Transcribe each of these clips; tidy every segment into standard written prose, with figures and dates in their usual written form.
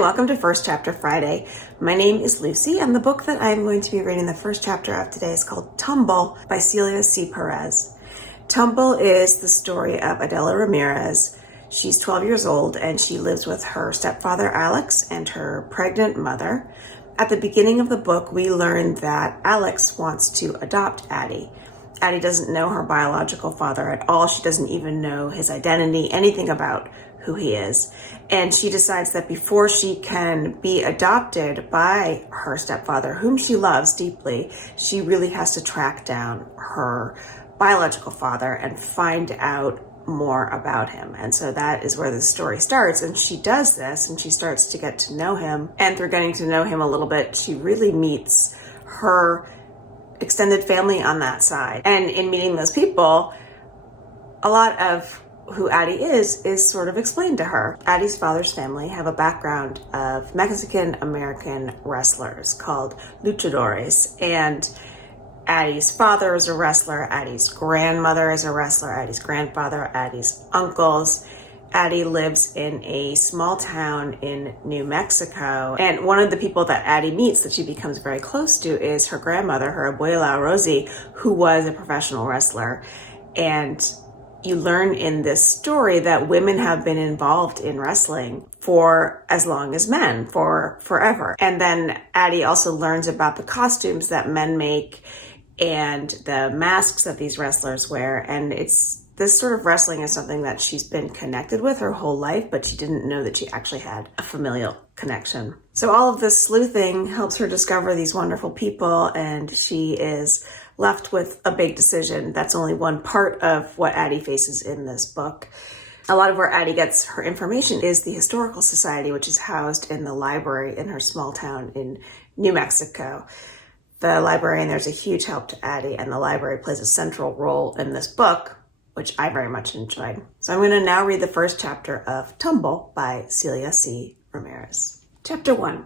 welcome to First Chapter Friday. My name is Lucy, and the book that I'm going to be reading the first chapter of today is called Tumble by Celia C. Perez. Tumble is the story of Adela Ramirez. She's 12 years old, and she lives with her stepfather, Alex, and her pregnant mother. At the beginning of the book, we learn that Alex wants to adopt Addie. Addie doesn't know her biological father at all. She doesn't even know his identity, anything about who he is. And she decides that before she can be adopted by her stepfather, whom she loves deeply, she really has to track down her biological father and find out more about him. And so that is where the story starts. And she does this, and she starts to get to know him. And through getting to know him a little bit, she really meets her extended family on that side. And in meeting those people, a lot of who Addie is sort of explained to her. Addie's father's family have a background of Mexican-American wrestlers called luchadores. And Addie's father is a wrestler, Addie's grandmother is a wrestler, Addie's grandfather, Addie's uncles. Addie lives in a small town in New Mexico. And one of the people that Addie meets that she becomes very close to is her grandmother, her abuela, Rosie, who was a professional wrestler. And you learn in this story that women have been involved in wrestling for as long as men, for forever. And then Addie also learns about the costumes that men make and the masks that these wrestlers wear. And this sort of wrestling is something that she's been connected with her whole life, but she didn't know that she actually had a familial connection. So all of this sleuthing helps her discover these wonderful people, and she is left with a big decision. That's only one part of what Addie faces in this book. A lot of where Addie gets her information is the Historical Society, which is housed in the library in her small town in New Mexico. The librarian there's a huge help to Addie, and the library plays a central role in this book, which I very much enjoyed. So I'm going to now read the first chapter of Tumble by Celia C. Ramirez. Chapter 1.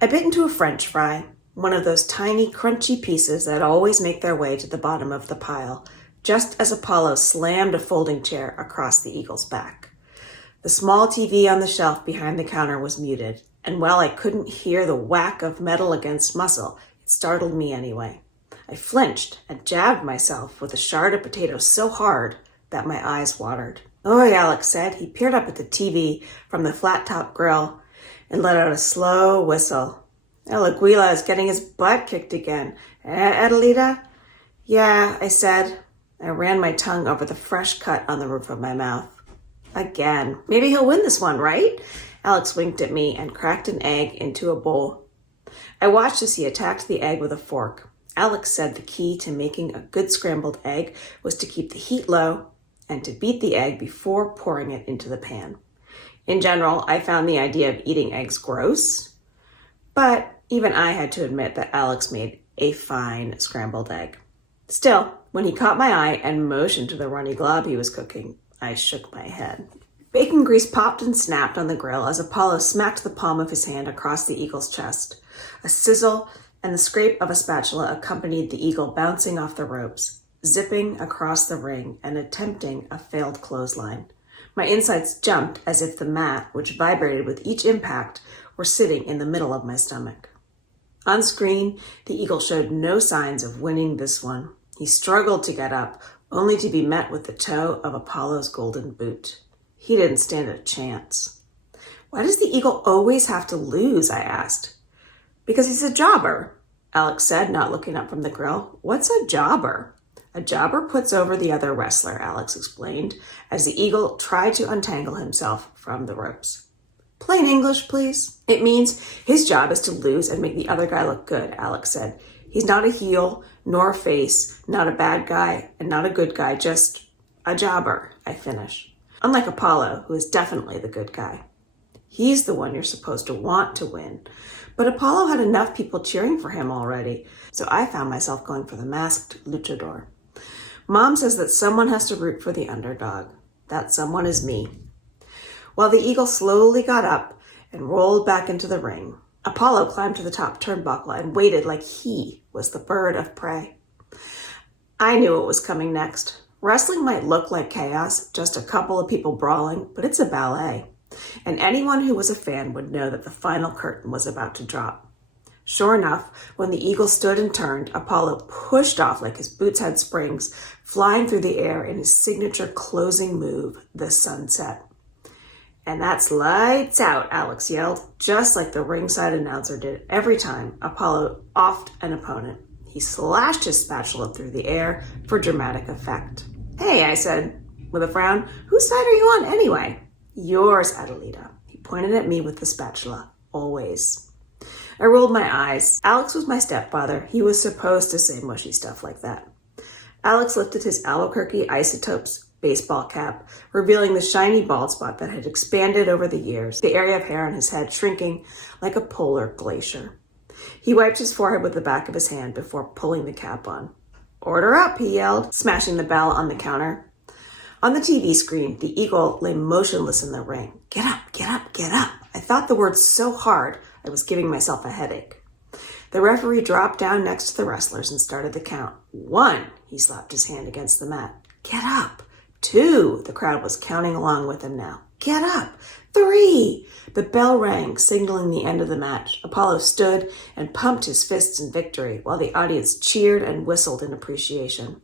I bit into a French fry, one of those tiny, crunchy pieces that always make their way to the bottom of the pile, just as Apollo slammed a folding chair across the eagle's back. The small TV on the shelf behind the counter was muted, and while I couldn't hear the whack of metal against muscle, it startled me anyway. I flinched and jabbed myself with a shard of potato so hard that my eyes watered. "Oi," Alex said. He peered up at the TV from the flat-top grill and let out a slow whistle. El Aguila is getting his butt kicked again. Adelita? Yeah, I said. I ran my tongue over the fresh cut on the roof of my mouth. Again. Maybe he'll win this one, right? Alex winked at me and cracked an egg into a bowl. I watched as he attacked the egg with a fork. Alex said the key to making a good scrambled egg was to keep the heat low and to beat the egg before pouring it into the pan. In general, I found the idea of eating eggs gross, but even I had to admit that Alex made a fine scrambled egg. Still, when he caught my eye and motioned to the runny glob he was cooking, I shook my head. Bacon grease popped and snapped on the grill as Apollo smacked the palm of his hand across the eagle's chest. A sizzle and the scrape of a spatula accompanied the eagle bouncing off the ropes, zipping across the ring and attempting a failed clothesline. My insides jumped as if the mat, which vibrated with each impact, were sitting in the middle of my stomach. On screen, the eagle showed no signs of winning this one. He struggled to get up, only to be met with the toe of Apollo's golden boot. He didn't stand a chance. Why does the eagle always have to lose? I asked. Because he's a jobber, Alex said, not looking up from the grill. What's a jobber? A jobber puts over the other wrestler, Alex explained, as the eagle tried to untangle himself from the ropes. Plain English, please. It means his job is to lose and make the other guy look good, Alex said. He's not a heel, nor a face, not a bad guy, and not a good guy, just a jobber, I finish. Unlike Apollo, who is definitely the good guy. He's the one you're supposed to want to win. But Apollo had enough people cheering for him already, so I found myself going for the masked luchador. Mom says that someone has to root for the underdog. That someone is me. While the eagle slowly got up and rolled back into the ring, Apollo climbed to the top turnbuckle and waited like he was the bird of prey. I knew what was coming next. Wrestling might look like chaos, just a couple of people brawling, but it's a ballet. And anyone who was a fan would know that the final curtain was about to drop. Sure enough, when the eagle stood and turned, Apollo pushed off like his boots had springs, flying through the air in his signature closing move, the sunset. "And that's lights out," Alex yelled, just like the ringside announcer did every time Apollo offed an opponent. He slashed his spatula through the air for dramatic effect. "Hey," I said with a frown, "whose side are you on anyway?" "Yours, Adelita." He pointed at me with the spatula. "Always." I rolled my eyes. Alex was my stepfather. He was supposed to say mushy stuff like that. Alex lifted his Albuquerque Isotopes baseball cap, revealing the shiny bald spot that had expanded over the years, the area of hair on his head shrinking like a polar glacier. He wiped his forehead with the back of his hand before pulling the cap on. "Order up," he yelled, smashing the bell on the counter. On the TV screen, the eagle lay motionless in the ring. "Get up, get up, get up." I thought the words so hard, I was giving myself a headache. The referee dropped down next to the wrestlers and started the count. 1, he slapped his hand against the mat. "Get up." 2, the crowd was counting along with him now. "Get up." 3, the bell rang, signaling the end of the match. Apollo stood and pumped his fists in victory, while the audience cheered and whistled in appreciation.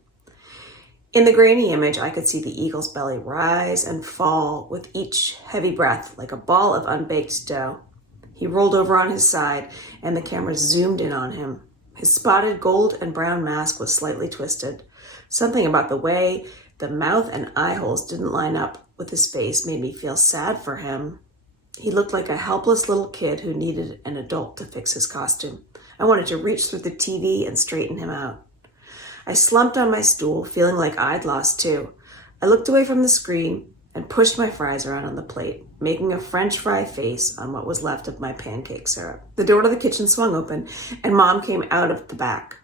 In the grainy image, I could see the eagle's belly rise and fall with each heavy breath like a ball of unbaked dough. He rolled over on his side, and the camera zoomed in on him. His spotted gold and brown mask was slightly twisted. Something about the way the mouth and eye holes didn't line up with his face made me feel sad for him. He looked like a helpless little kid who needed an adult to fix his costume. I wanted to reach through the TV and straighten him out. I slumped on my stool, feeling like I'd lost too. I looked away from the screen and pushed my fries around on the plate, making a French fry face on what was left of my pancake syrup. The door to the kitchen swung open, and Mom came out of the back,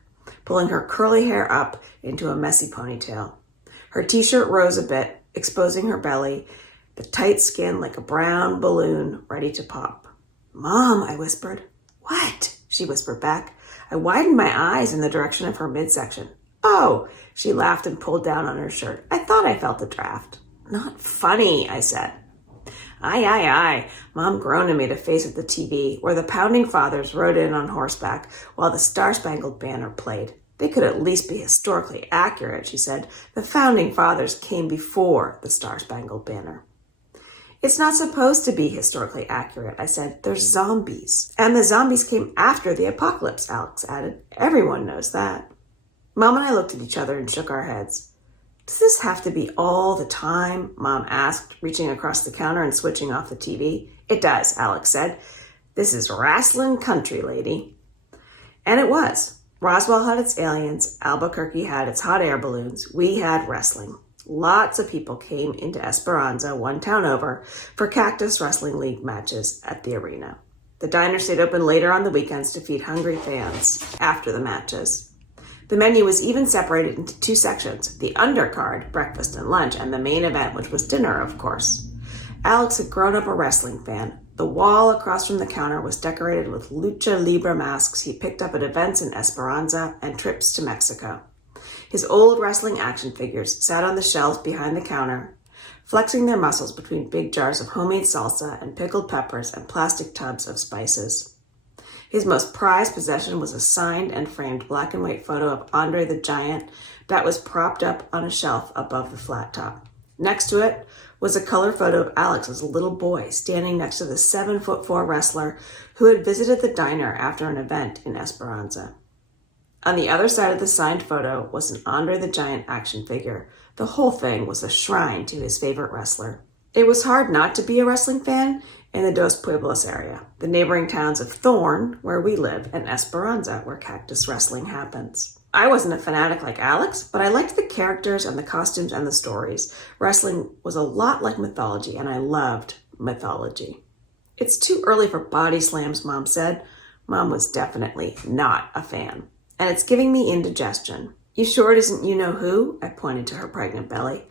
pulling her curly hair up into a messy ponytail. Her t-shirt rose a bit, exposing her belly, the tight skin like a brown balloon ready to pop. "Mom," I whispered. "What?" she whispered back. I widened my eyes in the direction of her midsection. "Oh," she laughed and pulled down on her shirt. "I thought I felt a draft." "Not funny," I said. "Aye, aye, aye." Mom groaned and made a face at the TV, where the Pounding Fathers rode in on horseback while the Star-Spangled Banner played. "They could at least be historically accurate," she said. "The Founding Fathers came before the Star-Spangled Banner." "It's not supposed to be historically accurate," I said. "There's zombies." "And the zombies came after the apocalypse," Alex added. "Everyone knows that." Mom and I looked at each other and shook our heads. "Does this have to be all the time?" Mom asked, reaching across the counter and switching off the TV. "It does," Alex said. "This is wrestling country, lady." And it was. Roswell had its aliens, Albuquerque had its hot air balloons, we had wrestling. Lots of people came into Esperanza, one town over, for Cactus Wrestling League matches at the arena. The diner stayed open later on the weekends to feed hungry fans after the matches. The menu was even separated into 2 sections, the undercard, breakfast and lunch, and the main event, which was dinner, of course. Alex had grown up a wrestling fan. The wall across from the counter was decorated with lucha libre masks he picked up at events in Esperanza and trips to Mexico. His old wrestling action figures sat on the shelves behind the counter, flexing their muscles between big jars of homemade salsa and pickled peppers and plastic tubs of spices. His most prized possession was a signed and framed black and white photo of Andre the Giant that was propped up on a shelf above the flat top. Next to it was a color photo of Alex as a little boy standing next to the 7'4" wrestler who had visited the diner after an event in Esperanza. On the other side of the signed photo was an Andre the Giant action figure. The whole thing was a shrine to his favorite wrestler. It was hard not to be a wrestling fan in the Dos Pueblos area, the neighboring towns of Thorn, where we live, and Esperanza, where Cactus Wrestling happens. I wasn't a fanatic like Alex, but I liked the characters and the costumes and the stories. Wrestling was a lot like mythology, and I loved mythology. "It's too early for body slams," Mom said. Mom was definitely not a fan. "And it's giving me indigestion." "You sure it isn't you-know-who?" I pointed to her pregnant belly.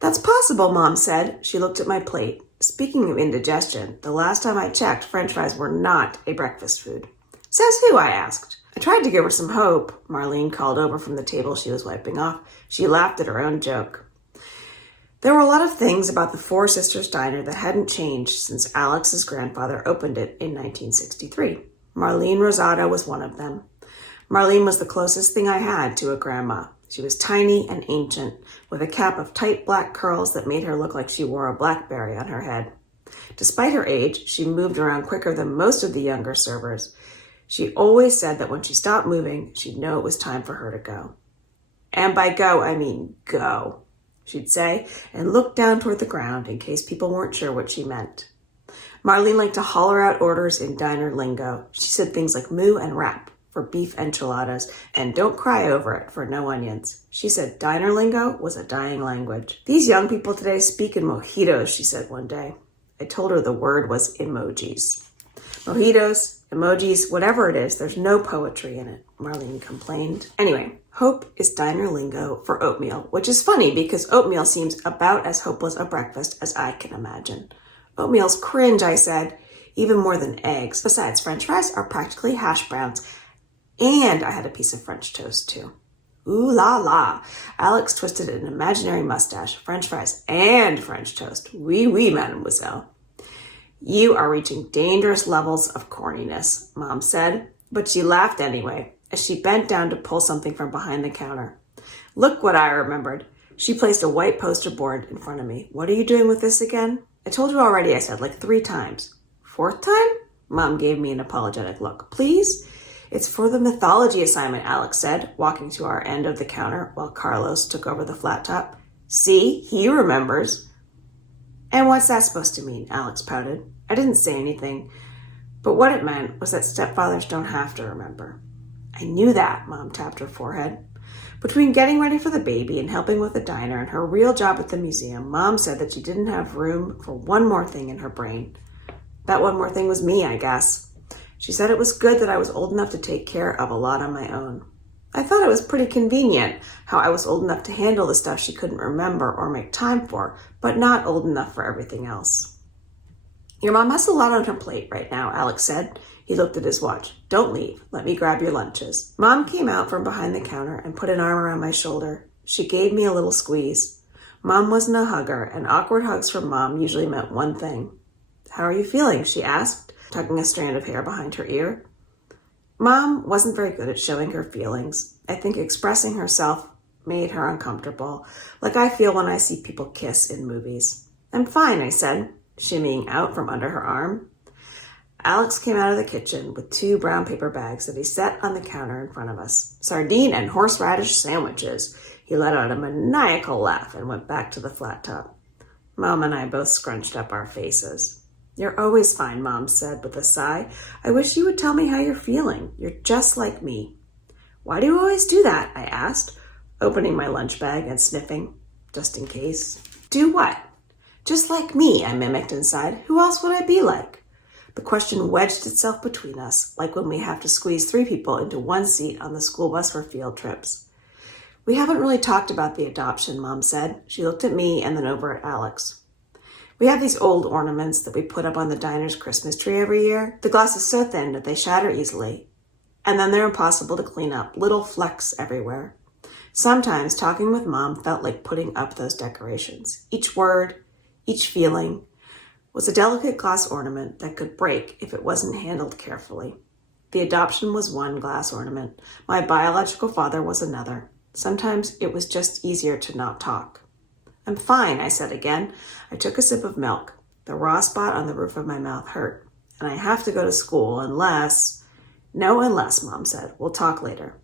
"That's possible," Mom said. She looked at my plate. Speaking of indigestion, the last time I checked, French fries were not a breakfast food. "Says who?" I asked. I tried to give her some hope. Marlene called over from the table she was wiping off. She laughed at her own joke. There were a lot of things about the Four Sisters Diner that hadn't changed since Alex's grandfather opened it in 1963. Marlene Rosado was one of them. Marlene was the closest thing I had to a grandma. She was tiny and ancient, with a cap of tight black curls that made her look like she wore a blackberry on her head. Despite her age, she moved around quicker than most of the younger servers. She always said that when she stopped moving, she'd know it was time for her to go. And by go, I mean go, she'd say, and look down toward the ground in case people weren't sure what she meant. Marlene liked to holler out orders in diner lingo. She said things like moo and rap for beef enchiladas, and don't cry over it for no onions. She said diner lingo was a dying language. These young people today speak in mojitos, she said one day. I told her the word was emojis. Mojitos, emojis, whatever it is, there's no poetry in it, Marlene complained. Anyway, hope is diner lingo for oatmeal, which is funny because oatmeal seems about as hopeless a breakfast as I can imagine. Oatmeal's cringe, I said, even more than eggs. Besides, French fries are practically hash browns. And I had a piece of French toast, too. Ooh la la. Alex twisted an imaginary mustache. French fries and French toast. Oui, oui, mademoiselle. You are reaching dangerous levels of corniness, Mom said, but she laughed anyway as she bent down to pull something from behind the counter. Look what I remembered. She placed a white poster board in front of me. What are you doing with this again? I told you already, I said, like 3 times. 4th time? Mom gave me an apologetic look. Please? It's for the mythology assignment, Alex said, walking to our end of the counter while Carlos took over the flat top. See, he remembers. And what's that supposed to mean? Alex pouted. I didn't say anything, but what it meant was that stepfathers don't have to remember. I knew that, Mom tapped her forehead. Between getting ready for the baby and helping with the diner and her real job at the museum, Mom said that she didn't have room for one more thing in her brain. That one more thing was me, I guess. She said it was good that I was old enough to take care of a lot on my own. I thought it was pretty convenient how I was old enough to handle the stuff she couldn't remember or make time for, but not old enough for everything else. Your mom has a lot on her plate right now, Alex said. He looked at his watch. Don't leave. Let me grab your lunches. Mom came out from behind the counter and put an arm around my shoulder. She gave me a little squeeze. Mom wasn't a hugger, and awkward hugs from Mom usually meant one thing. How are you feeling? She asked, tucking a strand of hair behind her ear. Mom wasn't very good at showing her feelings. I think expressing herself made her uncomfortable, like I feel when I see people kiss in movies. I'm fine, I said, shimmying out from under her arm. Alex came out of the kitchen with 2 brown paper bags that he set on the counter in front of us. Sardine and horseradish sandwiches. He let out a maniacal laugh and went back to the flat top. Mom and I both scrunched up our faces. You're always fine, Mom said with a sigh. I wish you would tell me how you're feeling. You're just like me. Why do you always do that? I asked, opening my lunch bag and sniffing, just in case. Do what? Just like me, I mimicked inside. Who else would I be like? The question wedged itself between us, like when we have to squeeze 3 people into one seat on the school bus for field trips. We haven't really talked about the adoption, Mom said. She looked at me and then over at Alex. We have these old ornaments that we put up on the diner's Christmas tree every year. The glass is so thin that they shatter easily, and then they're impossible to clean up, little flecks everywhere. Sometimes talking with Mom felt like putting up those decorations. Each word, each feeling, was a delicate glass ornament that could break if it wasn't handled carefully. The adoption was one glass ornament. My biological father was another. Sometimes it was just easier to not talk. I'm fine, I said again. I took a sip of milk. The raw spot on the roof of my mouth hurt, and I have to go to school unless... No, unless, Mom said. We'll talk later.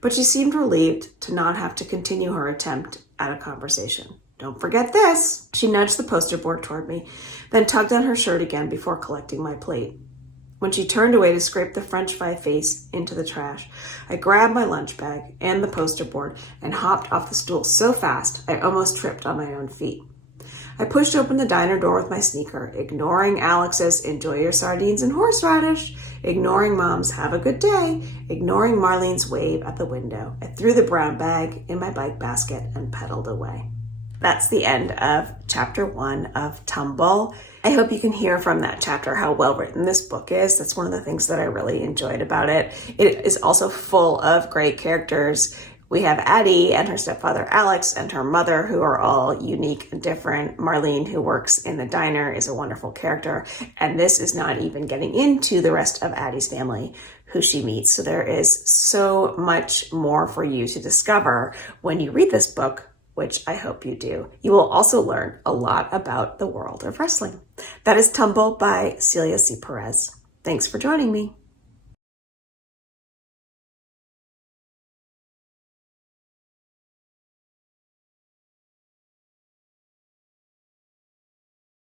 But she seemed relieved to not have to continue her attempt at a conversation. Don't forget this. She nudged the poster board toward me, then tugged on her shirt again before collecting my plate. When she turned away to scrape the French fry face into the trash, I grabbed my lunch bag and the poster board and hopped off the stool so fast I almost tripped on my own feet. I pushed open the diner door with my sneaker, ignoring Alex's enjoy your sardines and horseradish, ignoring Mom's have a good day, ignoring Marlene's wave at the window. I threw the brown bag in my bike basket and pedaled away. That's the end of chapter 1 of Tumble. I hope you can hear from that chapter how well written this book is. That's one of the things that I really enjoyed about it. It is also full of great characters, We have Addie and her stepfather Alex and her mother, who are all unique and different. Marlene, who works in the diner, is a wonderful character. And this is not even getting into the rest of Addie's family who she meets. So there is so much more for you to discover when you read this book, which I hope you do. You will also learn a lot about the world of wrestling. That is Tumble by Celia C. Perez. Thanks for joining me.